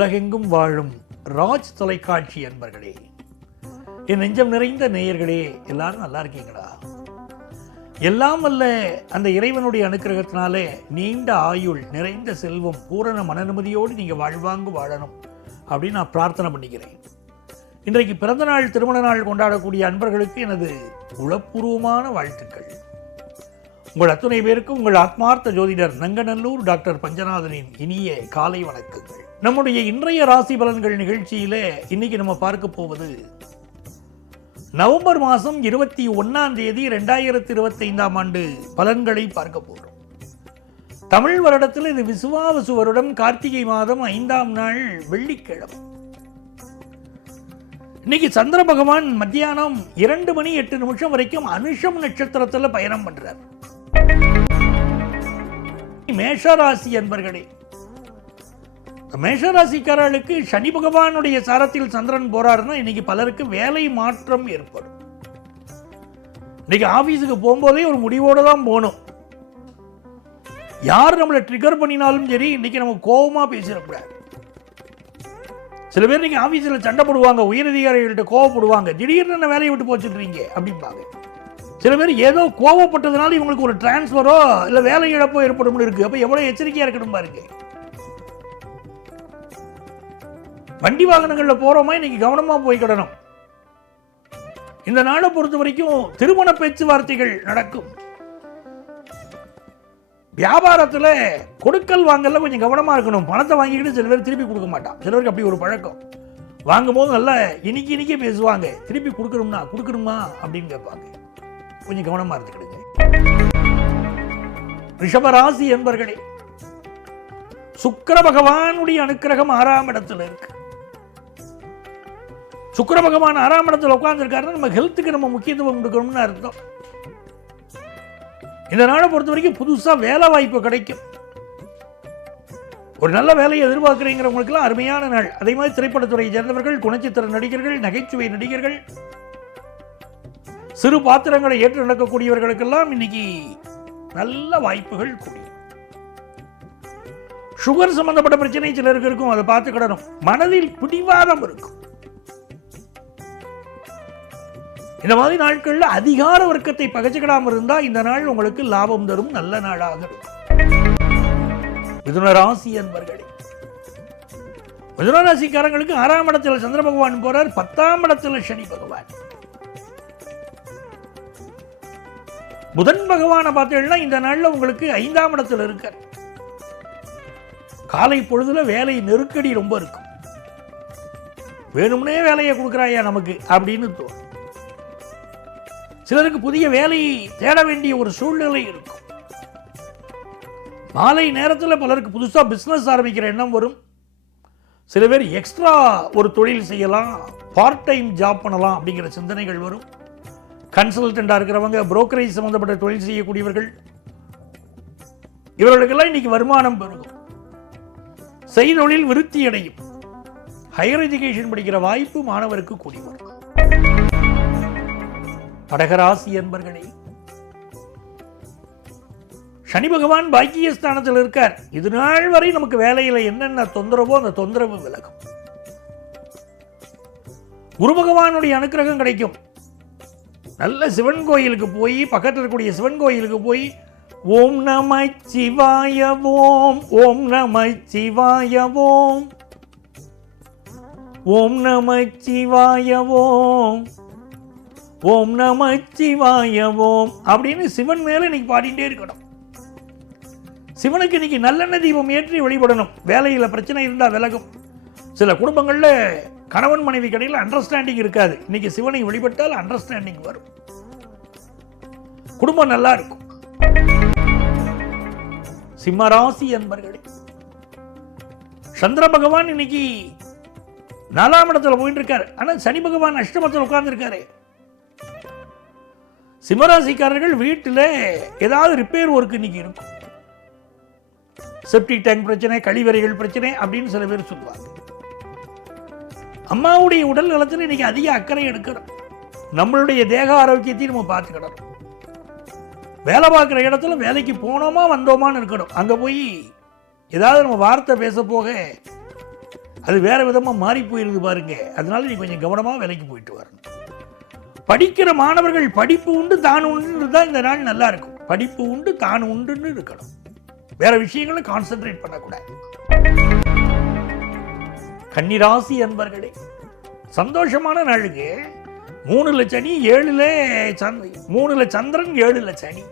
உலகெங்கும் வாழும் ராஜ் தொலைக்காட்சி அன்பர்களே, என் நெஞ்சம் நிறைந்த நேயர்களே, எல்லாரும் நல்லா இருக்கீங்களா? எல்லாம் வல்ல அந்த இறைவனுடைய அனுக்கிரகத்தினாலே நீண்ட ஆயுள், நிறைந்த செல்வம், பூரண மனநிம்மதியோடு நீங்கள் வாழ்வாங்கு வாழணும் அப்படின்னு நான் பிரார்த்தனை பண்ணிக்கிறேன். இன்றைக்கு பிறந்த நாள், திருமண நாள் கொண்டாடக்கூடிய அன்பர்களுக்கு எனது உளப்பூர்வமான வாழ்த்துக்கள். உங்கள் அத்துணை பேருக்கு உங்கள் ஆத்மார்த்த ஜோதிடர் நங்கநல்லூர் டாக்டர் பஞ்சநாதனின் இனிய காலை வணக்கங்கள். நம்முடைய இன்றைய ராசி பலன்கள் நிகழ்ச்சியிலே இன்னைக்கு நம்ம பார்க்க போவது நவம்பர் மாதம் 21ஆம் தேதி 2025ஆம் ஆண்டு பலன்களை பார்க்க போகிறோம். தமிழ் வருடத்தில் இது விசுவாவசு வருடம், கார்த்திகை மாதம் 5ஆம் நாள் வெள்ளிக்கிழமை. இன்னைக்கு சந்திர பகவான் மத்தியானம் 2:08 வரைக்கும் அனுஷம் நட்சத்திரத்தில் பயணம் பண்றார். மேஷராசி அன்பர்களே, மேஷராசிக்காரர்களுக்கு சனி பகவானுடைய சாரத்தில் சந்திரன் போறாருன்னா இன்னைக்கு பலருக்கு வேலை மாற்றம் ஏற்படும். இன்னைக்கு ஆபீஸுக்கு போகும்போதே ஒரு முடிவோடு தான் போகணும். யார் நம்மளை ட்ரிகர் பண்ணினாலும் சரி, இன்னைக்கு நம்ம கோபமா பேசிடக்கூடாது. சில பேர் இன்னைக்கு ஆபீஸில் சண்டை போடுவாங்க, உயரதிகாரிகள்கிட்ட கோவப்படுவாங்க, திடீர்னு என்ன வேலையை விட்டு போச்சுட்றீங்க அப்படிம்பாங்க. சில பேர் ஏதோ கோவப்பட்டதுனால இவங்களுக்கு ஒரு டிரான்ஸ்ஃபரோ இல்லை வேலை இழப்போ ஏற்படும் இருக்கு. அப்போ எவ்வளோ எச்சரிக்கையா இருக்கணும் பாருங்க. வண்டி வாகனங்களில் போறோமா இன்னைக்கு கவனமா போய்க்கிடணும். இந்த நாளை பொறுத்த வரைக்கும் திருமண பேச்சுவார்த்தைகள் நடக்கும். வியாபாரத்தில் கொடுக்கல் வாங்கல கொஞ்சம் கவனமா இருக்கணும். பணத்தை வாங்கிக்கிட்டு சில பேர் திருப்பி கொடுக்க மாட்டான். சிலருக்கு அப்படி ஒரு பழக்கம். வாங்கும் போது நல்லா இனிக்கே பேசுவாங்க, திருப்பி கொடுக்கணுமா அப்படின்னு கேட்பாங்க. கொஞ்சம் கவனமா இருந்துக்கிடுங்க. ரிஷபராசி என்பர்களே, சுக்கிர பகவானுடைய அனுக்கிரகம் 6ஆம் இடத்துல இருக்கு. சுக்கிர பகவான் 6ஆம் இடத்துல உட்கார்ந்து இருக்காருன்னா நம்ம ஹெல்த்துக்கு நம்ம முக்கியத்துவம் கொடுக்கணும்னு அர்த்தம். இந்த நாளை பொறுத்த வரைக்கும் புதுசா வேலை வாய்ப்பு கிடைக்கும். ஒரு நல்ல வேலையை எதிர்பார்க்கிறீங்கிறவங்களுக்குலாம் அருமையான நாள். அதே மாதிரி திரைப்படத்துறையை சேர்ந்தவர்கள், குணச்சித்திர நடிகர்கள், நகைச்சுவை நடிகர்கள், சிறு பாத்திரங்களை ஏற்று நடக்கக்கூடியவர்களுக்கெல்லாம் இன்னைக்கு நல்ல வாய்ப்புகள் கூடி. சுகர் சம்பந்தப்பட்ட பிரச்சனை சிலருக்கு இருக்கும், அதை பார்த்துக்கிடணும். மனதில் பிடிவாதம் இருக்கும். இந்த மாதிரி நாட்கள்ல அதிகார வர்க்கத்தை பகைச்சுக்கிடாம இருந்தா இந்த நாள் உங்களுக்கு லாபம் தரும் நல்ல நாளாக இருக்கும். மிதுன ராசி அன்பர்களே, மிதுன ராசிக்காரங்களுக்கு 6ஆம் இடத்துல சந்திர பகவான் போறார், 10ஆம் இடத்துல சனி பகவான். புதன் பகவானை பார்த்தீங்கன்னா இந்த நாள்ல உங்களுக்கு 5ஆம் இடத்துல இருக்கார். காலை பொழுதுல வேலை நெருக்கடி ரொம்ப இருக்கும். வேணும்னே வேலையை கொடுக்குறாயா நமக்கு அப்படின்னு தோணும். சிலருக்கு புதிய வேலையை தேட வேண்டிய ஒரு சூழ்நிலை இருக்கும். மாலை நேரத்தில் பலருக்கு புதுசா பிசினஸ் ஆரம்பிக்கிற எண்ணம் வரும். சில பேர் எக்ஸ்ட்ரா ஒரு தொழில் செய்யலாம், பார்ட் டைம் ஜாப் பண்ணலாம் அப்படிங்கிற சிந்தனைகள் வரும். கன்சல்டண்டா இருக்கிறவங்க, புரோக்கரேஜ் சம்பந்தப்பட்ட தொழில் செய்யக்கூடியவர்கள், இவர்களுக்கெல்லாம் இன்னைக்கு வருமானம் பெருகும். செய்தொழில் விருத்தி அடையும். ஹையர் எஜுகேஷன் படிக்கிற வாய்ப்பு மாணவருக்கு கூடி வரும். கடகராசி என்பர்களே, சனி பகவான் பாக்கியஸ்தானத்தில் இருக்கார். இது நாள் வரை நமக்கு வேலையில் என்னென்ன தொந்தரவோ அந்த தொந்தரவு விலகும். குரு பகவானுடைய அனுக்கிரகம் கிடைக்கும். நல்ல சிவன் கோயிலுக்கு போய், பக்கத்தில் இருக்கக்கூடிய சிவன் கோயிலுக்கு போய் ஓம் நம சிவாய ஓம், ஓம் நம சிவாய ஓம், ஓம் நம சிவாய ஓம், ஓம் நம சிவாய ஓம் அப்படின்னு சிவன் மேல இன்னைக்கு பாடிட்டே இருக்கணும். சிவனுக்கு இன்னைக்கு நல்லெண்ணெய் தீபம் ஏற்றி வழிபடணும். வேலையில பிரச்சனை இருந்தா விலகும். சில குடும்பங்கள்ல கணவன் மனைவி கடையில் அண்டர்ஸ்டாண்டிங் இருக்காது. இன்னைக்கு சிவனை வழிபட்டால் அண்டர்ஸ்டாண்டிங் வரும். குடும்பம் நல்லா இருக்கும். சிம்மராசி என்பர்களே, சந்திர பகவான் இன்னைக்கு 4ஆம் இடத்துல போயிட்டு இருக்காரு. ஆனா சனி பகவான் அஷ்டமத்தில் உட்கார்ந்து இருக்காரு. சிம்மராசிக்காரர்கள் வீட்டில் ஏதாவது ரிப்பேர் ஒர்க் இன்னைக்கு இருக்கும். செப்டிக் டேங்க் பிரச்சனை, கழிவறைகள் பிரச்சனை அப்படின்னு சில பேர் சொல்லுவாங்க. அம்மாவுடைய உடல் நலத்தில் இன்னைக்கு அதிக அக்கறை எடுக்கிறோம். நம்மளுடைய தேக ஆரோக்கியத்தையும் நம்ம பார்த்துக்கிடணும். வேலை பார்க்குற இடத்துல வேலைக்கு போனோமா வந்தோமான்னு இருக்கணும். அங்கே போய் ஏதாவது நம்ம வார்த்தை பேச போக அது வேறு விதமாக மாறி போயிருந்து பாருங்க. அதனால நீ கொஞ்சம் கவனமாக வேலைக்கு போயிட்டு வரணும். படிக்கிற மாணவர்கள் படிப்பு உண்டு தான் உண்டு தான் இந்த நாள் நல்லா இருக்கும். படிப்பு உண்டு தான் உண்டுன்னு இருக்கணும். வேற விஷயங்களை கான்சென்ட்ரேட் பண்ணக்கூடாது. கன்னிராசி அன்பர்களே, சந்தோஷமான நாளுங்க. 3 சனி 7 3 சந்திரன் 7 சனி.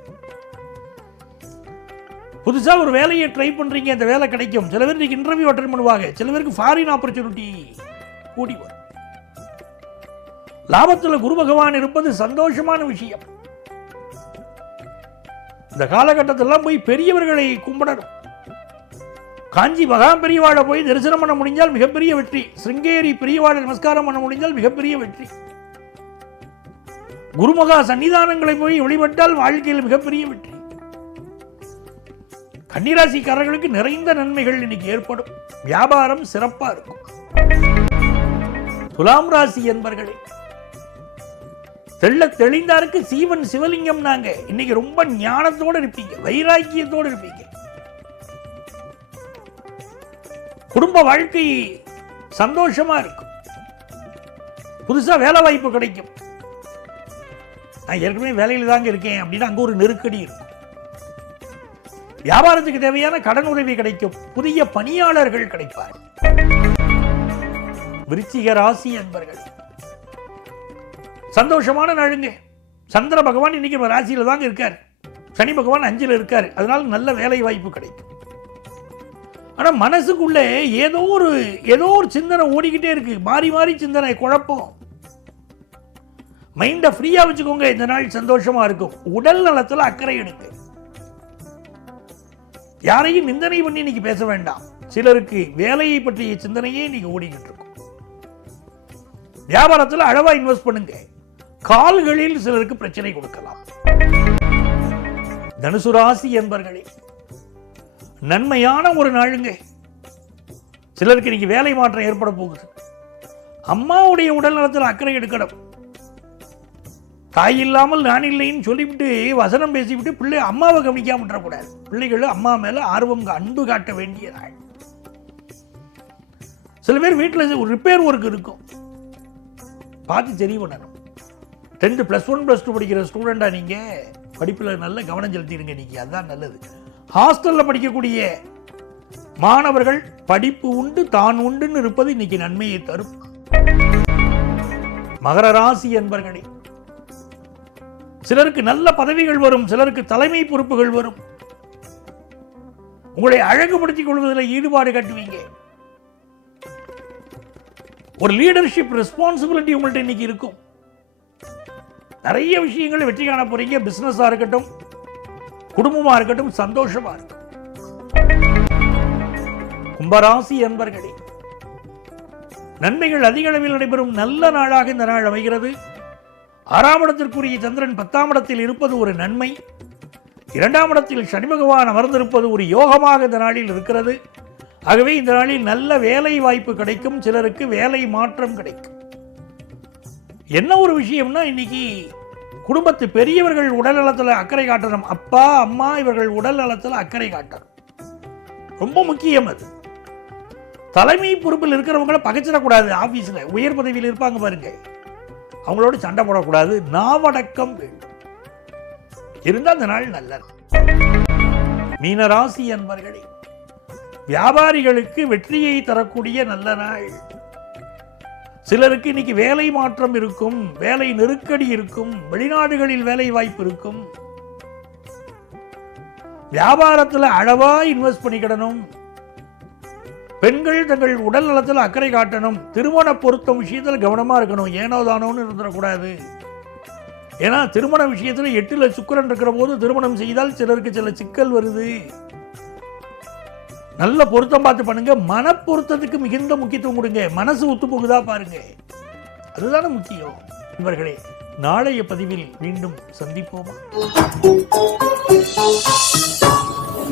புதுசாக ஒரு வேலையை ட்ரை பண்ணுறீங்க, அந்த வேலை கிடைக்கும். சில பேர் இன்டர்வியூ அட்டெண்ட் பண்ணுவாங்க. சில பேருக்கு ஃபாரின் ஆப்பர்ச்சுனிட்டி கூடி வரும். லாபத்தில் குரு பகவான் இருப்பது சந்தோஷமான விஷயம். இந்த காலகட்டத்திலாம் போய் பெரியவர்களை கும்பிடணும். காஞ்சி மகா பெரியவாளை போய் தரிசனம் பண்ண முடிஞ்சால் மிகப்பெரிய வெற்றி. சிருங்கேரி பெரியவாளை நமஸ்காரம் பண்ண முடிஞ்சால் மிகப்பெரிய வெற்றி. குருமகா சன்னிதானங்களை போய் வழிபட்டால் வாழ்க்கையில் மிகப்பெரிய வெற்றி. கன்னிராசிக்காரர்களுக்கு நிறைந்த நன்மைகள் இன்னைக்கு ஏற்படும். வியாபாரம் சிறப்பா இருக்கும். துலாம் ராசி என்பர்களே, தெளிந்தாருக்கு சீவன் சிவலிங்கம். நாங்க இன்னைக்கு ரொம்ப ஞானத்தோடு இருப்பீங்க, வைராக்கியத்தோடு இருப்பீங்க. குடும்ப வாழ்க்கை சந்தோஷமா இருக்கும். புதுசா வேலை வாய்ப்பு கிடைக்கும். நான் ஏற்கனவே வேலையில் தாங்க இருக்கேன் அப்படின்னா அங்க ஒரு நெருக்கடி இருக்கும். வியாபாரத்துக்கு தேவையான கடன் உதவி கிடைக்கும். புதிய பணியாளர்கள் கிடைப்பார். விருச்சிக ராசி என்பர்கள் சந்தோஷமான நாளுங்க. சந்திர பகவான் இன்னைக்கு ராசியில தாங்க இருக்கார். சனி பகவான் 5ல் இருக்காரு. அதனால நல்ல வேலை வாய்ப்பு கிடைக்கும். ஆனா மனசுக்குள்ளே ஏதோ ஒரு சிந்தனை ஓடிக்கிட்டே இருக்கு. மாறி மாறி சிந்தனை, குழப்பம். மைண்டை ஃப்ரீயா வச்சுக்கோங்க. இந்த நாள் சந்தோஷமா இருக்கும். உடல் நலத்துல அக்கறை எடுங்க. யாரையும் நிந்தனை பண்ணி இன்னைக்கு பேச வேண்டாம். சிலருக்கு வேலையை பற்றிய சிந்தனையே இன்னைக்கு ஓடிக்கிட்டு இருக்கும். வியாபாரத்தில் அளவா இன்வெஸ்ட் பண்ணுங்க. கால்களில் சிலருக்கு பிரச்சனை கொடுக்கலாம். தனுசு ராசி என்பர்களே, நன்மையான ஒரு நாளுங்க. சிலருக்கு இன்னைக்கு வேலை மாற்றம் ஏற்பட போகுது. அம்மாவுடைய உடல் நலத்தில் அக்கறை எடுக்கணும். தாய் இல்லாமல் நான் இல்லைன்னு சொல்லிவிட்டு வசனம் பேசிவிட்டு பிள்ளை அம்மாவை கவனிக்காம விட்டுறக்கூடாது. பிள்ளைகள் அம்மா மேல ஆர்வம், அன்பு காட்ட வேண்டிய நாள். சில பேர் வீட்டில் ஒரு ரிப்பேர் ஒர்க் இருக்கும், பார்த்து சரி பண்ணணும். 10th +1 +2 படிக்கிற ஸ்டூடெண்டா நீங்க படிப்பில் நல்ல கவனம் செலுத்திடுங்க. நீங்க அதுதான் நல்லது. ஹாஸ்டல்ல படிக்கக்கூடிய மாணவர்கள் படிப்பு உண்டு தான் உண்டுன்னு இருப்பது இன்னைக்கு நன்மையை தரும். மகர ராசி என்பர்களே, சிலருக்கு நல்ல பதவிகள் வரும். சிலருக்கு தலைமை பொறுப்புகள் வரும். உங்களை அழகுபடுத்திக் கொள்வதில் ஈடுபாடு காட்டுவீங்க. ஒரு லீடர்ஷிப் ரெஸ்பான்சிபிலிட்டி உங்கள்ட்ட இன்னைக்கு இருக்கும். நிறைய விஷயங்களை வெற்றி காண போறீங்க. பிசினஸா இருக்கட்டும், குடும்பமா இருக்கட்டும், சந்தோஷமா இருக்கும். கும்பராசி என்பர்களே, நன்மைகள் அதிக அளவில் நடைபெறும் நல்ல நாளாக இந்த நாள் அமைகிறது. 6ஆம் இடத்திற்குரிய சந்திரன் 10ஆம் இடத்தில் இருப்பது ஒரு நன்மை. 2ஆம் இடத்தில் சனி பகவான் அமர்ந்திருப்பது ஒரு யோகமாக இந்த நாளில் இருக்கிறது. ஆகவே இந்த நாளில் நல்ல வேலை வாய்ப்பு கிடைக்கும். சிலருக்கு வேலை மாற்றம் கிடைக்கும். என்ன ஒரு விஷயம்னா, இன்னைக்கு குடும்பத்து பெரியவர்கள் உடல் நலத்தில் அக்கறை காட்டணும். அப்பா அம்மா இவர்கள் உடல் நலத்தில் அக்கறை காட்டணும். ரொம்ப முக்கியம் அது. தலைமை பொறுப்பில் இருக்கிறவங்களை பகைச்சிடக்கூடாது. ஆபீஸ்ல உயர் பதவியில் இருப்பாங்க பாருங்க, அவங்களோட சண்டை போடக்கூடாது. நாவடக்கம் இருந்தால் அந்த நாள் நல்லது. மீனராசி என்பர்களே, வியாபாரிகளுக்கு வெற்றியை தரக்கூடிய நல்ல நாள். சிலருக்கு இன்னைக்கு வேலை மாற்றம் இருக்கும், வேலை நெருக்கடி இருக்கும், வெளிநாடுகளில் வேலை வாய்ப்பு இருக்கும். வியாபாரத்தில் அளவா இன்வெஸ்ட் பண்ணிக்கிடணும். பெண்கள் தங்கள் உடல் நலத்தில் அக்கறை காட்டணும். திருமண பொருத்தம் விஷயத்தில் கவனமா இருக்கணும். ஏனோ தானோன்னு இருந்துடக்கூடாது. ஏன்னா திருமண விஷயத்தில் 8ல் சுக்கிரன் இருக்கிற போது திருமணம் செய்தால் சிலருக்கு சில சிக்கல் வருது. நல்ல பொருத்தம் பார்த்து பண்ணுங்க. மன பொருத்தத்துக்கு மிகுந்த முக்கியத்துவம் கொடுங்க. மனசு ஒத்து போகுதா பாருங்க, அதுதானே முக்கியம். இவர்களே, நாளைய பதிவில் மீண்டும் சந்திப்போமா?